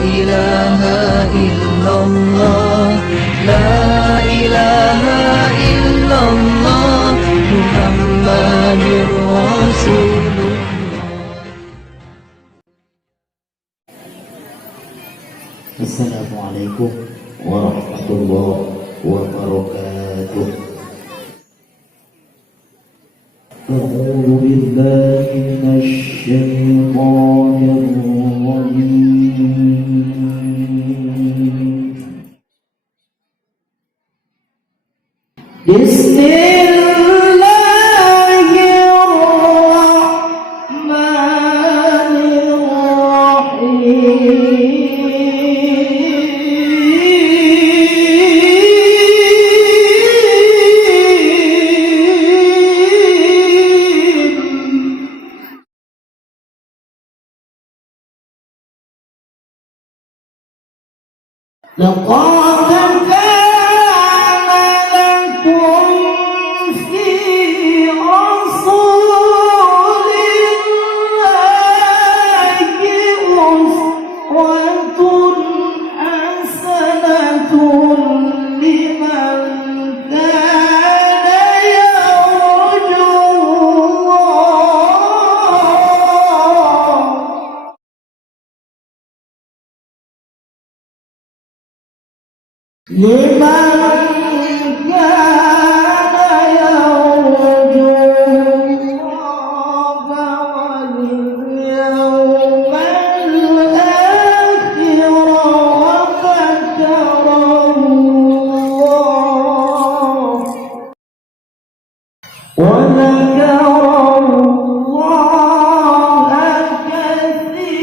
إله إلا الله لا إله إلا الله محمد رسول الله. Assalamualaikum warahmatullahi wabarakatuh. A'udzu billahi minasy syaithanir rajim. لقد كان لكم في رسول الله أسوة حسنة لمن كان يرجو واليوم الآخر وذكر الله كثيرا.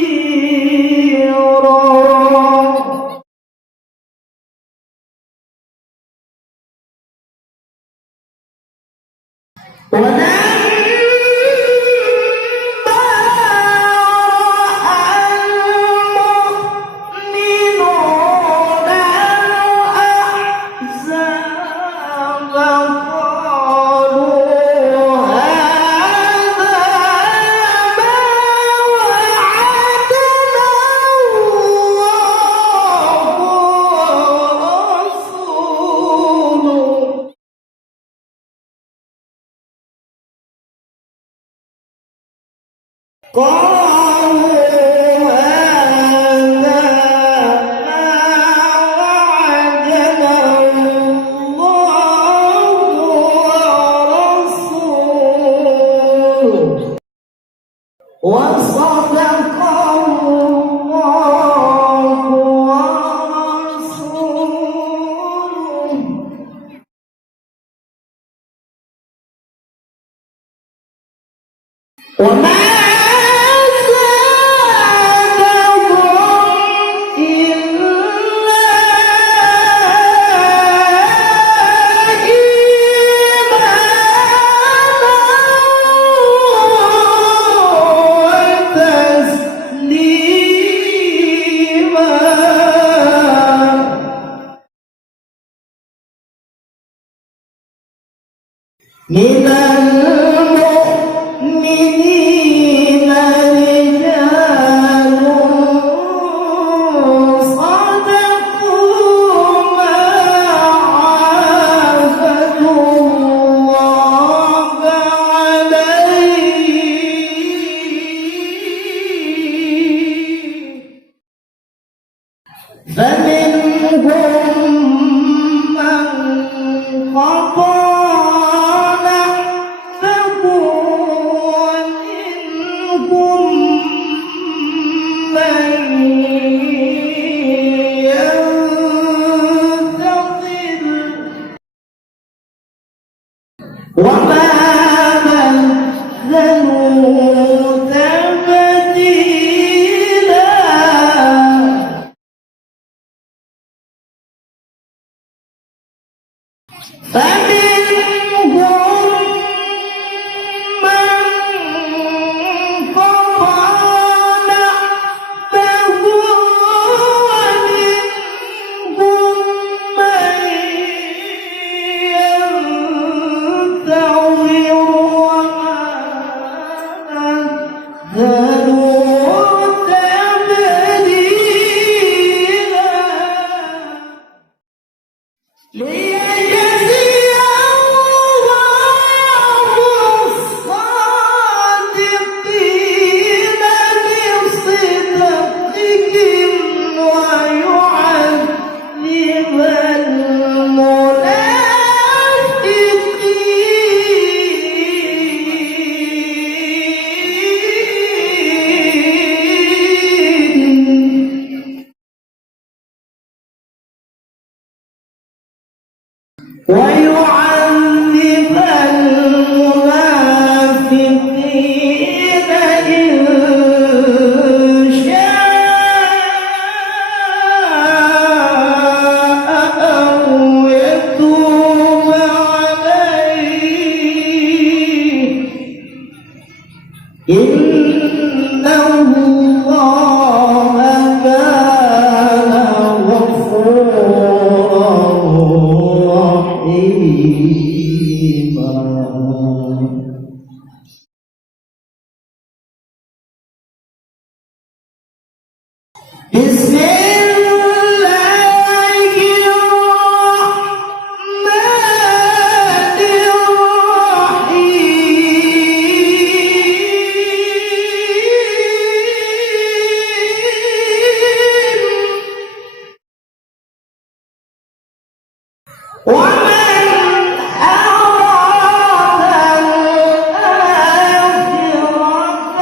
قالوا هذا ما وعدنا الله ورسوله وصدق الله ورسوله وما من المؤمنين رجال صدقوا ما عاهدوا الله عليه فمنهم من قضى وما بدلوا تبديلا فمنهم من قضى نحبه ويعذب المنافقين إن شاء أو يتوب عليه إن الله كان غفورا رحيما. بسم الله الرحمن الرحيم. ومن أراد الآخرة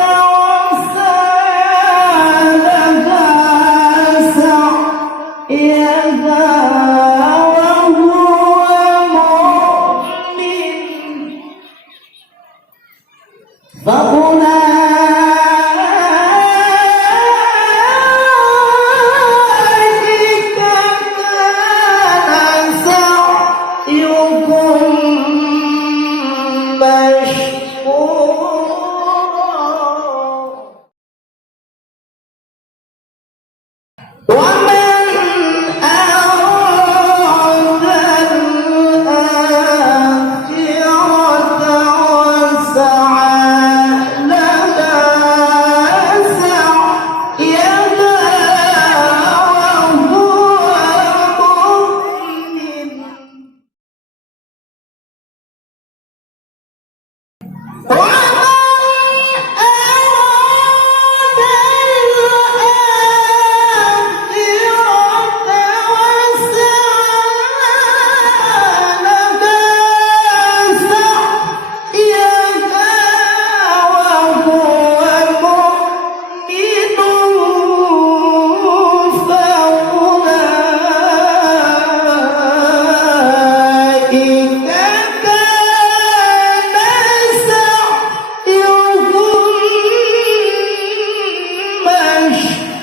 وسعى لها سعيها وهو مؤمن فأولئك كان سعيهم مشكورا. ومن أراد الآخرة وسعى لها سعيها وهو مؤمن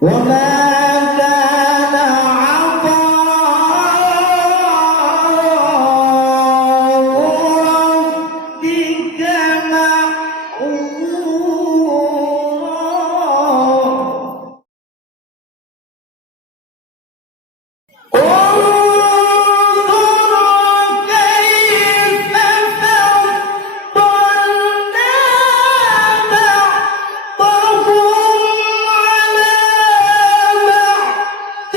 وما كان عطاء ربك محظورا. انظر كيف فضلنا بعضهم على بعض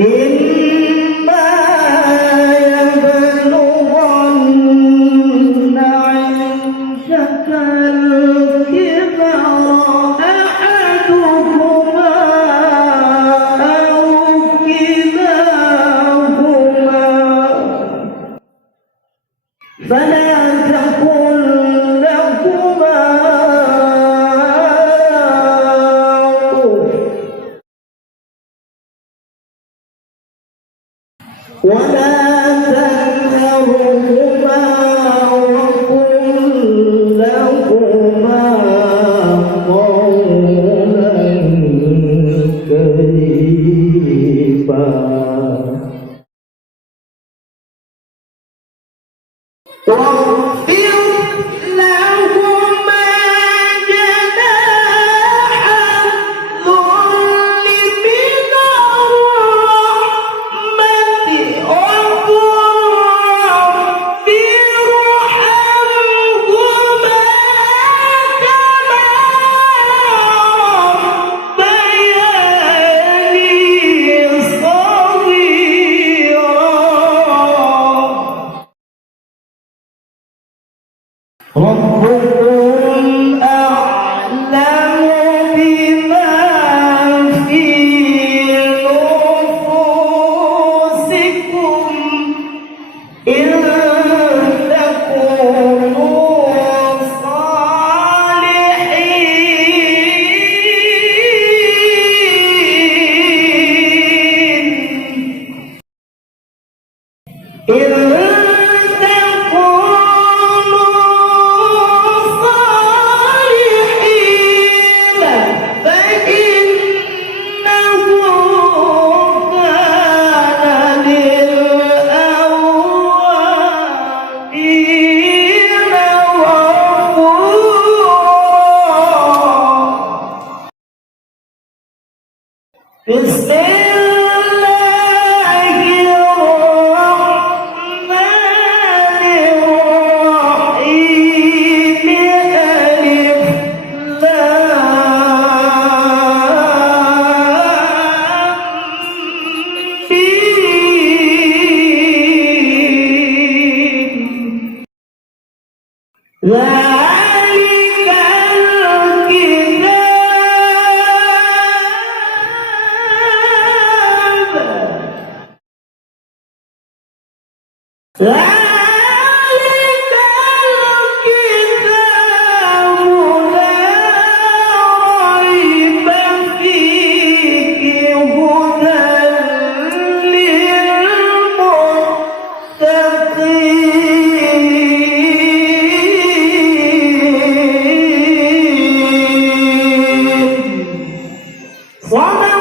إما يبلغن عندك الكبر أحدهما أو كلاهما فلا تقل لهما ولا تنهرهما وقل لهما قولا كريما واخفض لهما جناح الذل من الرحمة وقل رب ارحمهما كما ربياني صغيرا ربكم أعلم بما في نفوسكم إن تكونوا صالحين بسم الله الرحمن الرحيم ألف لام ذلك الكتاب لا ريب فيه هدى للمتقين صدق